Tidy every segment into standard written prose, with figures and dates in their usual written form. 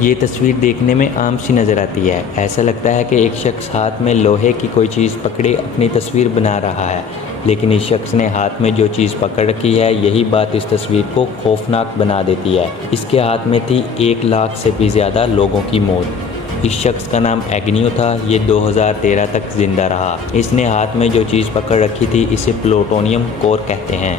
ये तस्वीर देखने में आम सी नज़र आती है। ऐसा लगता है कि एक शख्स हाथ में लोहे की कोई चीज़ पकड़े अपनी तस्वीर बना रहा है, लेकिन इस शख्स ने हाथ में जो चीज़ पकड़ रखी है यही बात इस तस्वीर को खौफनाक बना देती है। इसके हाथ में थी 1 लाख से भी ज़्यादा लोगों की मौत। इस शख्स का नाम एग्न्यू था। ये 2013 तक जिंदा रहा। इसने हाथ में जो चीज़ पकड़ रखी थी इसे प्लूटोनियम कोर कहते हैं।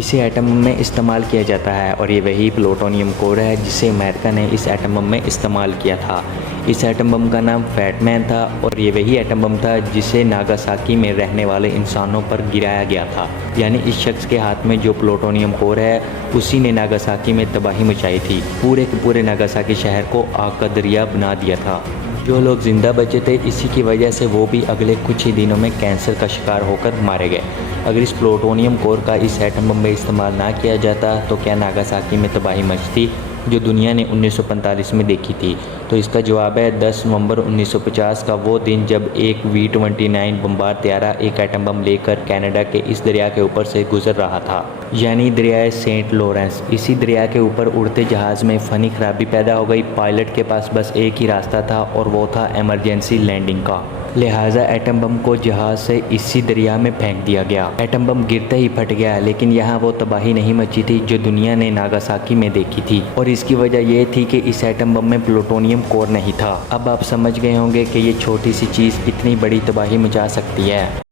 इसे एटम बम में इस्तेमाल किया जाता है और ये वही प्लूटोनियम कोर है जिसे अमेरिका ने इस एटम बम में इस्तेमाल किया था। इस एटम बम का नाम फैटमैन था और ये वही एटम बम था जिसे नागासाकी में रहने वाले इंसानों पर गिराया गया था। यानी इस शख्स के हाथ में जो प्लूटोनियम कोर है उसी ने नागासाकी में तबाही मचाई थी। पूरे के पूरे नागासाकी शहर को आग का दरिया बना दिया था। जो लोग ज़िंदा बचे थे इसी की वजह से वो भी अगले कुछ ही दिनों में कैंसर का शिकार होकर मारे गए। अगर इस प्लूटोनियम कोर का इस एटम बम में इस्तेमाल ना किया जाता तो क्या नागासाकी में तबाही मचती जो दुनिया ने 1945 में देखी थी? तो इसका जवाब है 10 नवंबर 1950 का वो दिन जब एक V-29 बमबार त्यारा एक एटम बम लेकर कनाडा के इस दरिया के ऊपर से गुजर रहा था, यानी दरियाए सेंट लॉरेंस। इसी दरिया के ऊपर उड़ते जहाज़ में फ़नी खराबी पैदा हो गई। पायलट के पास बस एक ही रास्ता था और वो था इमरजेंसी लैंडिंग का। लिहाजा एटम बम को जहाज़ से इसी दरिया में फेंक दिया गया। एटम बम गिरते ही फट गया, लेकिन यहाँ वो तबाही नहीं मची थी जो दुनिया ने नागासाकी में देखी थी। और इसकी वजह ये थी कि इस एटम बम में प्लूटोनियम कोर नहीं था। अब आप समझ गए होंगे कि ये छोटी सी चीज़ कितनी बड़ी तबाही मचा सकती है।